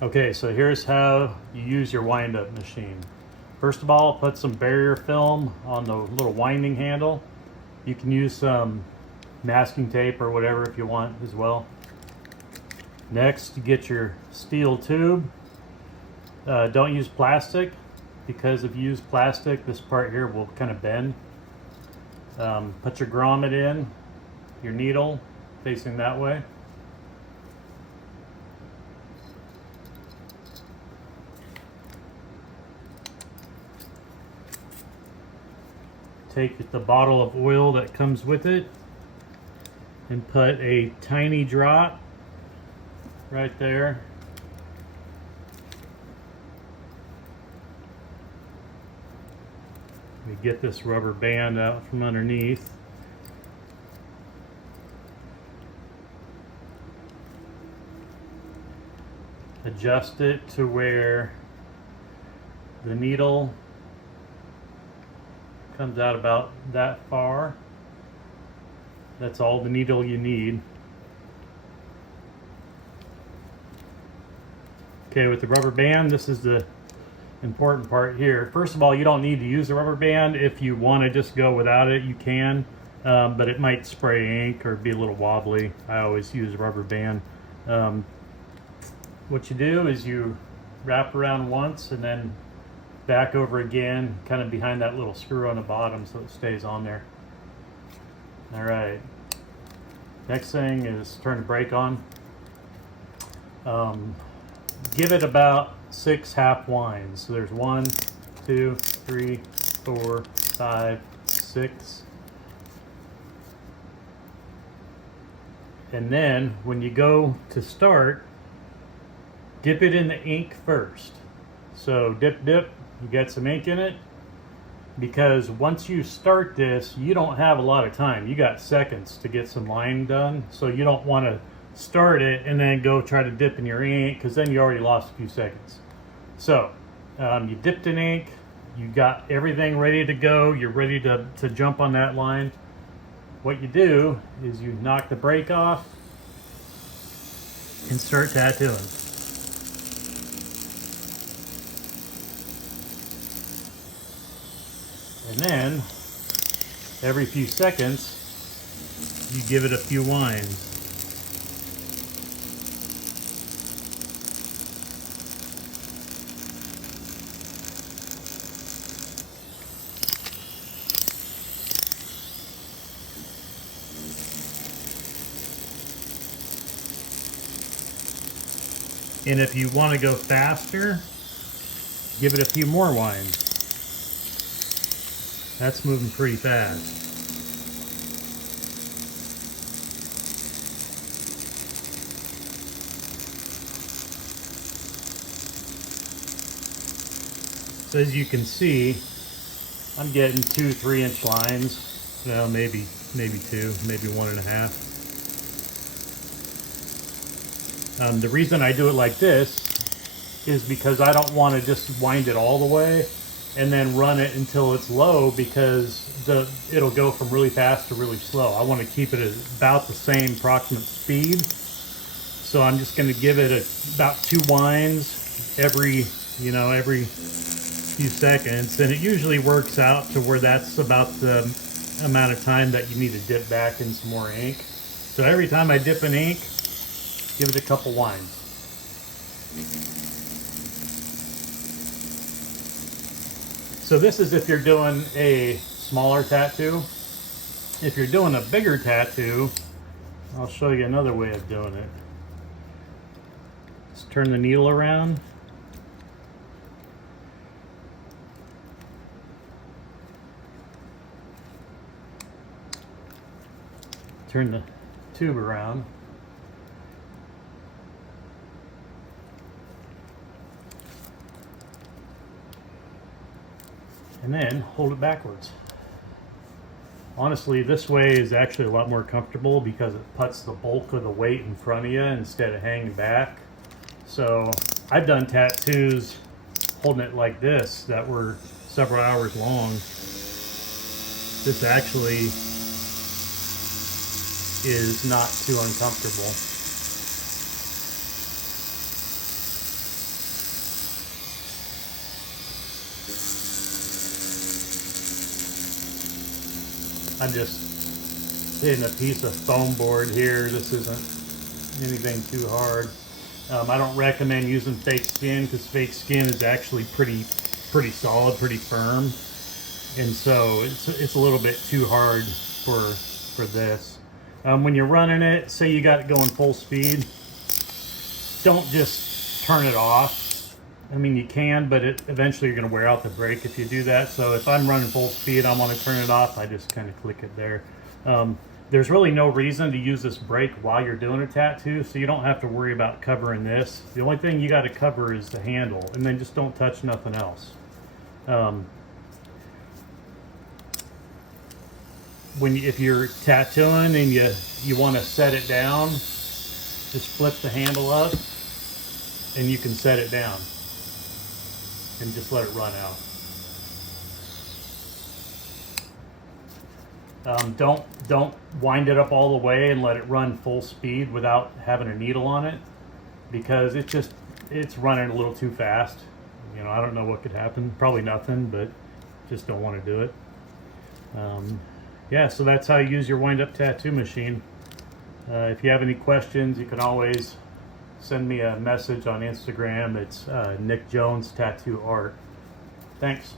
Okay, so here's how you use your wind-up machine. First of all, put some barrier film on the little winding handle. You can use some masking tape or whatever if you want as well. Next, you get your steel tube. Don't use plastic, because if you use plastic, this part here will kind of bend. Put your grommet in, your needle facing that way. Take the bottle of oil that comes with it and put a tiny drop right there. We get this rubber band out from underneath. Adjust it to where the needle comes out about that far. That's all the needle you need. Okay, with the rubber band, this is the important part here. First of all, you don't need to use the rubber band. If you want to just go without it, you can, but it might spray ink or be a little wobbly. I always use a rubber band. What you do is you wrap around once and then back over again, kind of behind that little screw on the bottom so it stays on there. All right. Next thing is turn the brake on. Give it about 6 half winds. So there's 1, 2, 3, 4, 5, 6. And then when you go to start, dip it in the ink first. So dip, dip, you got some ink in it. Because once you start this, you don't have a lot of time. You got seconds to get some line done. So you don't want to start it and then go try to dip in your ink, because then you already lost a few seconds. So you dipped in ink, you got everything ready to go, you're ready to jump on that line. What you do is you knock the brake off and start tattooing. And then every few seconds you give it a few winds. And if you want to go faster, give it a few more winds. That's moving pretty fast. So as you can see, I'm getting 2 3-inch lines. Well, maybe 2, maybe 1.5. The reason I do it like this is because I don't want to just wind it all the way and then run it until it's low, because it'll go from really fast to really slow. I want to keep it at about the same approximate speed. So I'm just going to give it about 2 winds every few seconds, and it usually works out to where that's about the amount of time that you need to dip back in some more ink. So every time I dip in ink, give it a couple winds. So this is if you're doing a smaller tattoo. If you're doing a bigger tattoo, I'll show you another way of doing it. Just turn the needle around. Turn the tube around. And then hold it backwards. Honestly, this way is actually a lot more comfortable because it puts the bulk of the weight in front of you instead of hanging back. So I've done tattoos holding it like this that were several hours long. This actually is not too uncomfortable. I'm just hitting a piece of foam board here. This isn't anything too hard. I don't recommend using fake skin because fake skin is actually pretty solid, pretty firm, and so it's a little bit too hard for this. When you're running it, say you got it going full speed, don't just turn it off. I mean, you can, but eventually you're going to wear out the brake if you do that. So if I'm running full speed, I want to turn it off, I just kind of click it there. There's really no reason to use this brake while you're doing a tattoo, so you don't have to worry about covering this. The only thing you got to cover is the handle, and then just don't touch nothing else. If you're tattooing and you want to set it down, just flip the handle up and you can set it down and just let it run out. Don't wind it up all the way and let it run full speed without having a needle on it, because it's running a little too fast. You know, I don't know what could happen. Probably nothing, but just don't want to do it. Yeah, so that's how you use your wind-up tattoo machine. If you have any questions, you can always send me a message on Instagram. It's Nick Jones Tattoo Art. Thanks.